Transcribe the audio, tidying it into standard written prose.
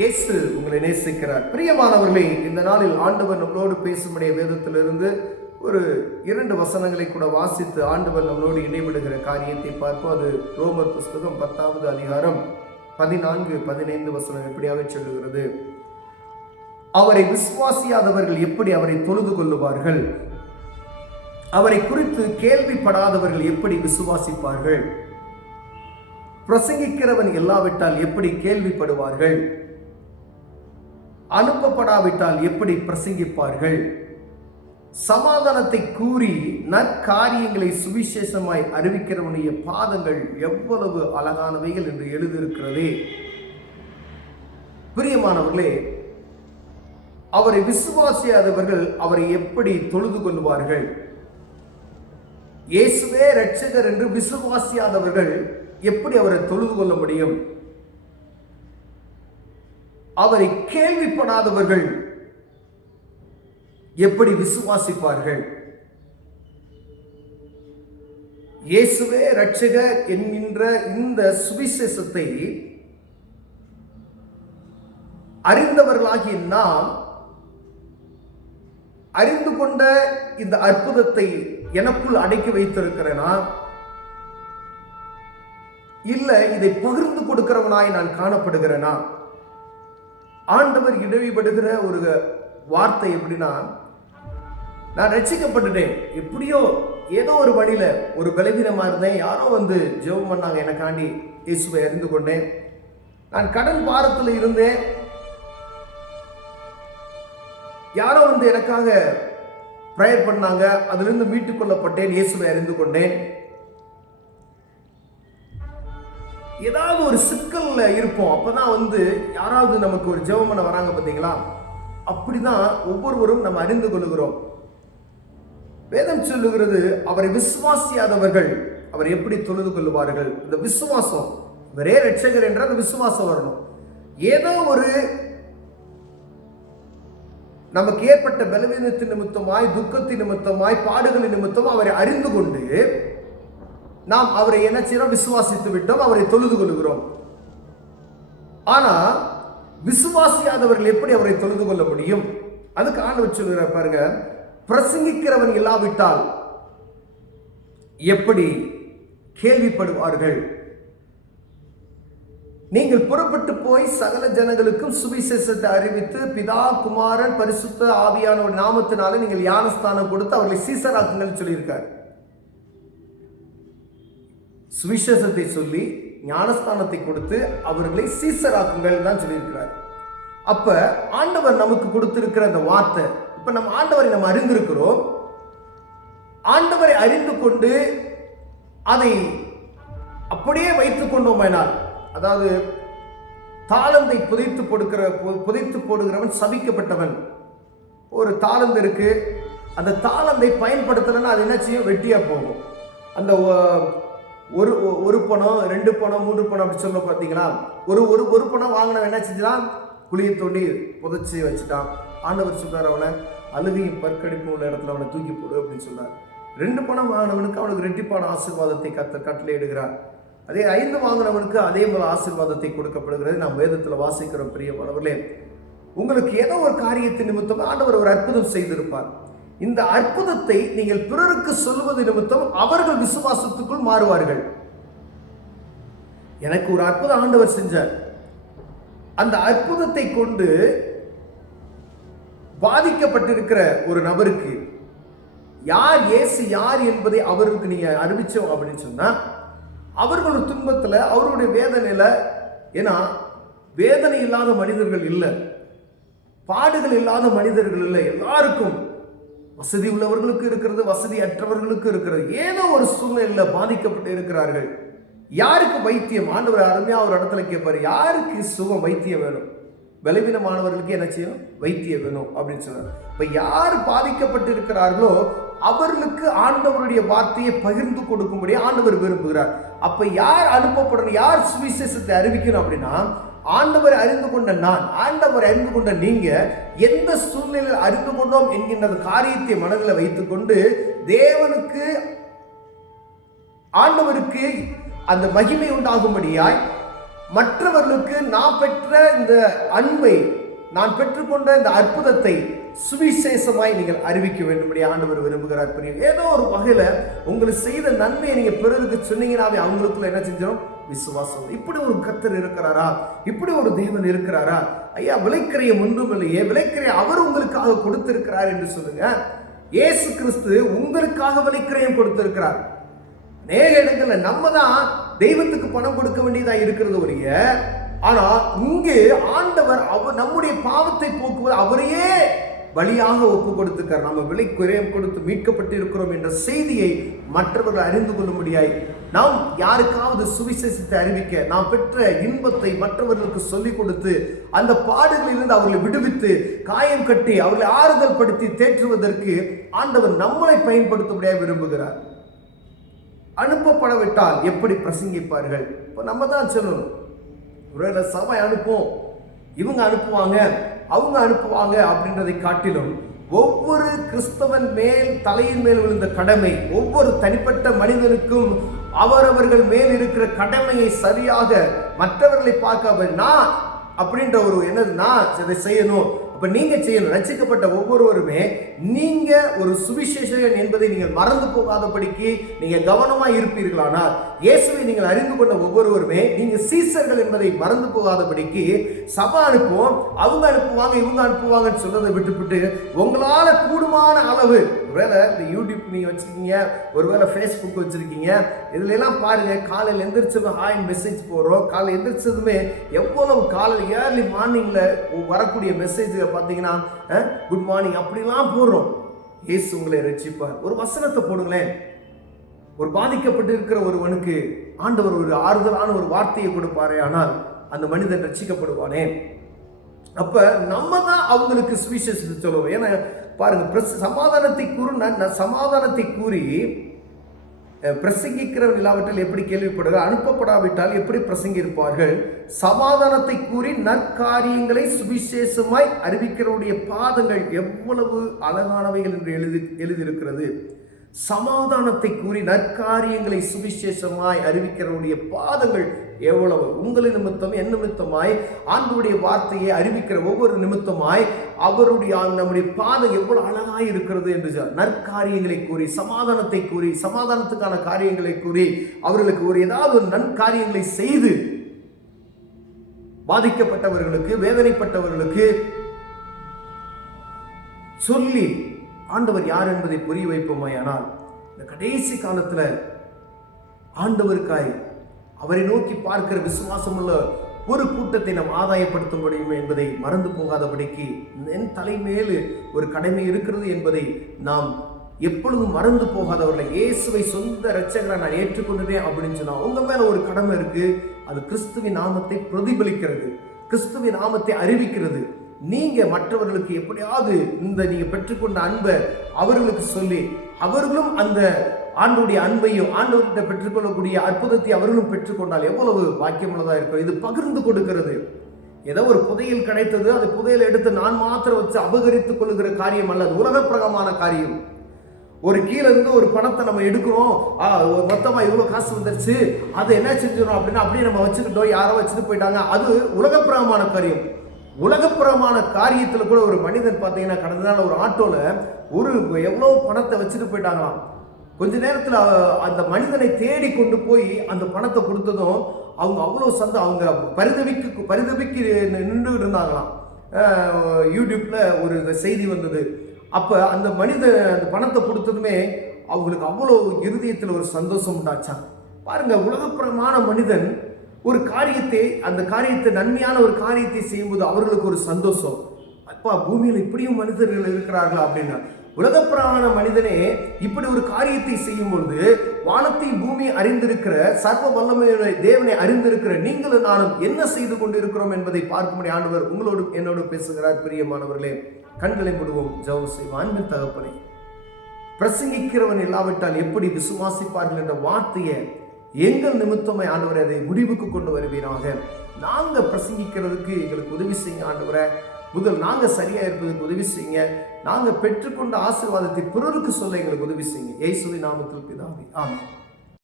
இயேசு உங்களை நேசிக்கிறார். பிரியமானவர்களே, இந்த நாளில் ஆண்டவர் நம்மளோடு பேசும்படிய வேதத்திலிருந்து ஒரு 2 வசனங்களை கூட வாசித்து ஆண்டவர் நம்மளோடு இடைவிடுகிற காரியத்தை பார்ப்போம். அது ரோமர் புஸ்தகம் 10வது அதிகாரம் 14-15 வசனம் எப்படியாக சொல்லுகிறது. அவரை விசுவாசியாதவர்கள் எப்படி அவரை தொழுது கொள்ளுவார்கள்? அவரை குறித்து கேள்விப்படாதவர்கள் எப்படி விசுவாசிப்பார்கள்? பிரசங்கிக்கிறவன் இல்லாவிட்டால் எப்படி கேள்விப்படுவார்கள்? அனுப்பப்படாவிட்டால் எப்படி பிரசங்கிப்பார்கள்? சமாதானத்தை கூறி நற்காரியங்களை சுவிசேஷமாய் அறிவிக்கிறவனுடைய பாதங்கள் எவ்வளவு அழகானவைகள் என்று எழுதியிருக்கிறதே. பிரியமானவர்களே, அவரை விசுவாசியாதவர்கள் அவரை எப்படி தொழுது கொள்வார்கள்? இயேசுவே இரட்சகர் என்று விசுவாசியாதவர்கள் எப்படி அவரை தொழுது கொள்ள முடியும்? அவரை கேள்விப்படாதவர்கள் எப்படி விசுவாசிப்பார்கள்? இயேசுவே இரட்சகர் என்கின்ற இந்த சுவிசேஷத்தை அறிந்தவர்களாகிய நாம் அறிந்து கொண்ட இந்த அற்புதத்தை எனக்குள் அடக்கி வைத்திருக்கிறேனா, இல்ல இதை பகிர்ந்து கொடுக்கிறவனாய் நான் காணப்படுகிறேனா? ஆண்டவர் இடைவிடுகிற ஒரு வார்த்தை எப்படின்னா, நான் ரட்சிக்கப்பட்டுட்டேன், எப்படியோ ஏதோ ஒரு வழியில ஒரு பலவீனமா இருந்தேன், யாரோ வந்து ஜெபம் பண்ணாங்க, எனக்காண்டி இயேசுவை அறிந்து கொண்டேன். நான் கடன் பாரத்தில் இருந்தேன், யாரோ வந்து எனக்காக பிரேயர் பண்ணாங்க, அதிலிருந்து மீட்டுக் கொள்ளப்பட்டேன், இயேசுவை அறிந்து கொண்டேன். ஏதாவது ஒரு சிக்கல்ல இருப்போம், அப்பதான் வந்து யாராவது நமக்கு ஒரு ஜெபம் பண்ண வராங்க, பார்த்தீங்களா? அப்படிதான் ஒவ்வொருவரும் நம்ம அறிந்து கொள்கிறோம். வேதம் சொல்லுகிறது, அவரை விசுவாசியாதவர்கள் அவர் எப்படி தொழுது கொள்வார்கள்? இந்த விசுவாசம், ஒரே இரட்சகர் என்ற அந்த விசுவாசம் வரணும். ஏதோ ஒரு நமக்கு ஏற்பட்ட பலவீனத்தின் நிமித்தமாய், துக்கத்தின் நிமித்தமாய், பாடுகளின் நிமித்தம் அவரை அறிந்து கொண்டு நாம் அவரை என்ன செய்யறோம்? விசுவாசித்து விட்டோம், அவரை தொழுது கொள்கிறோம். ஆனா விசுவாசியாதவர்கள் எப்படி அவரை தொழுது கொள்ள முடியும்? அதுக்கு ஆண்டவர் சொல்கிறார் பாருங்க, பிரசங்கிக்கிறவன் இல்லாவிட்டால் எப்படி கேள்விப்படுவார்கள்? நீங்கள் புறப்பட்டு போய் சகல ஜனங்களுக்கும் சுவிசேஷத்தை அறிவித்து பிதா, குமாரன், பரிசுத்த ஆவியான நாமத்தினால நீங்கள் ஞானஸ்தானம் கொடுத்து அவர்களை சீசராக்குங்கள் சொல்லியிருக்கார். சுவிசேஷத்தை சொல்லி ஞானஸ்தானத்தை கொடுத்து அவர்களை சீசராக்குங்கள் தான் சொல்லியிருக்கிறார். அப்ப ஆண்டவர் நமக்கு கொடுத்திருக்கிற அந்த வார்த்தை, இப்ப நம்ம ஆண்டவரை நம்ம அறிந்திருக்கிறோம். ஆண்டவரை அறிந்து கொண்டு அதை அப்படியே வைத்துக் கொண்டோம். அதாவது தாளந்தை புதைத்து போடுகிறவன் சபிக்கப்பட்டவன். ஒரு தாளந்து இருக்கு, அந்த தாளந்தை பயன்படுத்தலன்னா அது என்ன செய்யும்? வெட்டியா போகும். அந்த ஒரு பணம், 2 பணம், 3 பணம் அப்படி சொல்ல பார்த்தீங்களா? ஒரு பணம் வாங்கினவன் என்ன செஞ்சான்? குழியை தோண்டி புதைச்சி வச்சுட்டான். ஆண்டவர் சொல்றார், அவனை அழுகையும் பற்கடிப்பும் உள்ள இடத்துல அவனை தூக்கி போடு அப்படின்னு சொன்னார். 2 பணம் வாங்கினவனுக்கு அவனுக்கு ரெட்டிப்பான ஆசீர்வாதத்தை கட்டளையிடுகிறார். அதே 5 வாங்கினவனுக்கு அதே போல ஆசீர்வாதத்தை கொடுக்கப்படுகிறது. நாம் வேதத்தில் வாசிக்கிறோம். பிரியமானவர்களே, உங்களுக்கு ஏதோ ஒரு காரியத்தின் நிமித்தம் ஆண்டவர் ஒரு அற்புதம் செய்திருப்பார். இந்த அற்புதத்தை நீங்கள் பிறருக்கு சொல்வது நிமித்தம் அவர்கள் விசுவாசத்துக்குள் மாறுவார்கள். எனக்கு ஒரு அற்புதம் ஆண்டவர் செஞ்சார். அந்த அற்புதத்தை கொண்டு பாதிக்கப்பட்டிருக்கிற ஒரு நபருக்கு யார் இயேசு யார் என்பதை அவருக்கு நீங்க அறிவிச்சோம் அப்படின்னு சொன்னா, அவர்களோட துன்பத்துல, அவருடைய வேதனையில, ஏன்னா வேதனை இல்லாத மனிதர்கள் இல்லை, பாடுகள் இல்லாத மனிதர்கள் இல்லை. எல்லாருக்கும் வசதி உள்ளவர்களுக்கு இருக்கிறது, வசதி அற்றவர்களுக்கு இருக்கிறது. ஏதோ ஒரு சூழ்நிலையில் பாதிக்கப்பட்டு இருக்கிறார்கள். யாருக்கு வைத்தியம்? ஆண்டவர் அருமையா ஒரு இடத்துல கேட்பாரு, யாருக்கு சுகம், வைத்தியம் வேணும்? பலவீனமானவர்களுக்கு என்ன செய்யணும்? வைத்தியம் வேணும் அப்படின்னு சொன்னார். இப்ப யார் பாதிக்கப்பட்டு இருக்கிறார்களோ அவர்களுக்கு ஆண்டவருடைய வார்த்தையை பகிர்ந்து கொடுக்கும்படி ஆண்டவர் விரும்புகிறார். அப்ப யார் அனுப்பப்படணும்? யார் சுவிசேஷத்தை அறிவிக்கணும் அப்படின்னா, ஆண்டவரை அறிந்து கொண்ட நான், ஆண்டவரை அறிந்து கொண்ட நீங்க எந்த சூழ்நிலையில் அறிந்து கொண்டோம் என்கின்ற காரியத்தை மனதில் வைத்துக் கொண்டு தேவனுக்கு, ஆண்டவருக்கு அந்த மகிமை உண்டாகும்படியாய் மற்றவர்களுக்கு நான் பெற்ற இந்த அன்பை, நான் பெற்றுக்கொண்ட இந்த அற்புதத்தை சுவிசேஷமாய் நீங்கள் அறிவிக்க வேண்டும்படி ஆண்டவர் விரும்புகிறார். ஏதோ ஒரு வகையில உங்களுக்கு செய்த நன்மையை நீங்க பிறருக்கு சொன்னீங்கன்னாவே அவங்களுக்குள்ள என்ன செஞ்சிடும்? விசுவாசம். இப்படி ஒரு கர்த்தர் இருக்கிறாரா, இப்படி ஒரு தேவன் இருக்கிறாரா, ஐயா விலைக்கிரயம் ஒன்றும் இல்லையே, விலைக்கிரயம் அவர் உங்களுக்காக கொடுத்திருக்கிறார் என்று சொல்லுங்க. இயேசு கிறிஸ்து உங்களுக்காக விலைக்கிரயம் கொடுத்திருக்கிறார். அநேக இடங்கள்ல நம்ம தான் தெய்வத்துக்கு பணம் கொடுக்க வேண்டியதா இருக்கிறது ஒழிய, ஆனா இங்கே ஆண்டவர் அவர் நம்முடைய பாவத்தை போக்குவது அவரையே பலியாக ஒப்பு கொடுத்திருக்கிறார். நம்ம விலை குறையம் கொடுத்து மீட்கப்பட்டு இருக்கிறோம் என்ற செய்தியை மற்றவர்கள் அறிந்து கொள்ளும்படியாய் நாம் யாருக்காவது சுவிசேஷத்தை அறிவிக்க, நாம் பெற்ற இன்பத்தை மற்றவர்களுக்கு சொல்லிக் கொடுத்து அந்த பாடுகளிலிருந்து அவர்களை விடுவித்து காயம் கட்டி அவர்களை ஆறுதல் படுத்தி தேற்றுவதற்கு ஆண்டவர் நம்மளை பயன்படுத்தும்படியாக விரும்புகிறார். அனுப்பப்படவிட்டால் எப்படி பிரசங்கிப்பார்கள்? இப்போ நம்ம தான் சொல்லணும். ஒருவேளை சபை அனுப்பும், இவங்க அனுப்புவாங்க, அவங்க அனுப்புவாங்க அப்படின்றதை காட்டிலும் ஒவ்வொரு கிறிஸ்தவன் மேல் தலையின் மேல் விழுந்த கடமை, ஒவ்வொரு தனிப்பட்ட மனிதனுக்கும் அவரவர்கள் மேல் இருக்கிற கடமையை சரியாக மற்றவர்களை பார்க்க, நான் அப்படின்ற ஒரு என்னதுன்னா இதை செய்யணும், அப்ப நீங்க செய்யணும். ரட்சிக்கப்பட்ட ஒவ்வொருவருமே நீங்க ஒரு சுவிசேஷகன் என்பதை நீங்கள் மறந்து போகாதபடிக்கு நீங்க கவனமா இருப்பீர்களானால், இயேசுவை நீங்கள் அறிந்து கொண்ட ஒவ்வொருவருமே நீங்க சீசர்கள் என்பதை மறந்து போகாதபடிக்கு சபை அனுப்புவோம், அவங்க அனுப்புவாங்க, இவங்க அனுப்புவாங்கன்னு சொல்றதை விட்டுவிட்டு உங்களால கூடுமான அளவு, ஒருவேளை இந்த யூடியூப் நீங்க வச்சிருக்கீங்க, ஒருவேளை ஃபேஸ்புக் வச்சிருக்கீங்க, இதுல எல்லாம் பாருங்க, காலையில் எந்திரிச்சதும் ஹாய் மெசேஜ் போடுறோம். காலையில் எந்திரிச்சதுமே எவ்வளவு காலையில் ஏர்லி மார்னிங்ல வரக்கூடிய மெசேஜ் பார்த்தீங்கன்னா குட் மார்னிங் அப்படிலாம் போடுறோம். இயேசு உங்களை ரட்சிப்பார். ஒரு வசனத்தை போடுங்களேன். ஒரு பாதிக்கப்பட்டு இருக்கிற ஒருவனுக்கு ஆண்டவர் ஒரு ஆறுதலான ஒரு வார்த்தையை கொடுப்பாரே, ஆனால் அந்த மனிதன் ரட்சிக்கப்படுவானே. அப்ப நம்ம தான் அவங்களுக்கு சுவிசேஷத்தை சொல்லுவோம். ஏன்னா பாருங்க, சமாதானத்தை கூறி பிரசங்கிக்கிறவர்கள் இல்லாவிட்டால் எப்படி கேள்விப்படுகிறார், அனுப்பப்படாவிட்டால் எப்படி பிரசங்கியிருப்பார்கள். சமாதானத்தை கூறி நற்காரியங்களை சுவிசேஷமாய் அறிவிக்கிறவருடைய பாதங்கள் எவ்வளவு அழகானவைகள் என்று எழுதியிருக்கிறது. சமாதானத்தை கூறி நற்காரியங்களை சுவிசேஷமாய் அறிவிக்கிறவருடைய பாதங்கள் எவ்வளவு, உங்களை நிமித்தம் என் நிமித்தமாய் ஆண்டவருடைய வார்த்தையை அறிவிக்கிற ஒவ்வொரு நிமித்தமாய் அவருடைய நம்முடைய பாதம் எவ்வளவு அழகாய் இருக்கிறது என்று நற்காரியங்களை கூறி, சமாதானத்தை கூறி, சமாதானத்துக்கான காரியங்களை கூறி, அவர்களுக்கு ஒரு ஏதாவது ஒரு நற்காரியங்களை செய்து பாதிக்கப்பட்டவர்களுக்கு, வேதனைப்பட்டவர்களுக்கு சொல்லி ஆண்டவர் யார் என்பதை புரிய வைப்போமாயானால், இந்த கடைசி காலத்துல ஆண்டவருக்காய் அவரை நோக்கி பார்க்கிற விசுவாசம் உள்ள ஒரு கூட்டத்தை நாம் ஆதாயப்படுத்த முடியும் என்பதை மறந்து போகாதபடிக்கு என் தலைமேலு ஒரு கடமை இருக்கிறது என்பதை நாம் எப்பொழுதும் மறந்து போகாதவர்களை, இயேசுவை சொந்த இரட்சகரை நான் ஏற்றுக்கொண்டேன் அப்படின்னு சொன்னா உங்க மேல ஒரு கடமை இருக்கு. அது கிறிஸ்துவின் நாமத்தை பிரதிபலிக்கிறது, கிறிஸ்துவின் நாமத்தை அறிவிக்கிறது. நீங்க மற்றவர்களுக்கு எப்படியாவது இந்த நீங்க பெற்றுக்கொண்ட அன்பை அவர்களுக்கு சொல்லி, அவர்களும் அந்த ஆண்டவருடைய அன்பையும் ஆண்டவர்கிட்ட பெற்றுக்கொள்ளக்கூடிய அற்புதத்தை அவர்களும் பெற்றுக்கொண்டால் எவ்வளவு பாக்கியமுள்ளதா இருக்கும். இது பகிர்ந்து கொடுக்கிறது. ஏதோ ஒரு புதையல் கிடைத்தது, அது புதையல் எடுத்து நான் மாத்திரம் வச்சு அபகரித்துக் கொள்ளுகிற காரியம் அல்ல, அது உலக பிரகமான காரியம். ஒரு கீழே இருந்து ஒரு பணத்தை நம்ம எடுக்கிறோம், மொத்தமா இவ்வளவு காசு வந்துருச்சு, அதை என்ன செஞ்சிடும் அப்படின்னா அப்படியே நம்ம வச்சுக்கிட்டோம், யாரோ வச்சுட்டு போயிட்டாங்க, அது உலகப்பிரகமான காரியம். உலகப்புறமான காரியத்துல கூட ஒரு மனிதன் பார்த்தீங்கன்னா, கடந்த நாள் ஒரு ஆட்டோல ஒரு எவ்வளவு பணத்தை வச்சுட்டு போயிட்டாங்களாம். கொஞ்ச நேரத்தில் அந்த மனிதனை தேடி கொண்டு போய் அந்த பணத்தை கொடுத்ததும் அவங்க அவ்வளோ அவங்க பரிதவிக்கு நின்று இருந்தாங்களாம். யூடியூப்ல ஒரு செய்தி வந்தது. அப்ப அந்த மனிதன் அந்த பணத்தை கொடுத்ததுமே அவங்களுக்கு அவ்வளோ இருதயத்தில் ஒரு சந்தோஷம் உண்டாச்சான். பாருங்க, உலகப்புறமான மனிதன் ஒரு காரியத்தை, அந்த காரியத்தை நன்மையான ஒரு காரியத்தை செய்யும்போது அவர்களுக்கு ஒரு சந்தோஷம். அப்பா, பூமியில் இப்படியும் மனிதர்கள் இருக்கிறார்களா அப்படின்னா. உலகப்பிரமான மனிதனே இப்படி ஒரு காரியத்தை செய்யும் பொழுது வானத்தை பூமி அறிந்திருக்கிற சர்வ வல்லமையுடைய தேவனை அறிந்திருக்கிற நீங்களும் நானும் என்ன செய்து கொண்டிருக்கிறோம் என்பதை பார்க்கும்படி ஆண்டவர் உங்களோடு என்னோடு பேசுகிறார். பிரியமானவர்களே, கண்களை மூடுவோம், ஜெபம் செய்வோம். அன்பின் தகப்பனே, பிரசங்கிக்கிறவன் இல்லாவிட்டால் எப்படி விசுவாசிப்பார்கள் என்ற வார்த்தையை எங்கள் நிமித்தமாய் ஆண்டவரை அதை முடிவுக்கு கொண்டு வருவீராக. நாங்க பிரசங்கிக்கிறதுக்கு எங்களுக்கு உதவி செய்யுங்க ஆண்டவரை. முதல் நாங்க சரியா இருப்பதற்கு உதவி செய்யுங்க. நாங்க பெற்றுக்கொண்ட ஆசீர்வாதத்தை பிறருக்கு சொல்ல எங்களுக்கு உதவி செய்யுங்க. இயேசுவின் நாமத்தில் பிதாவே, ஆமென்.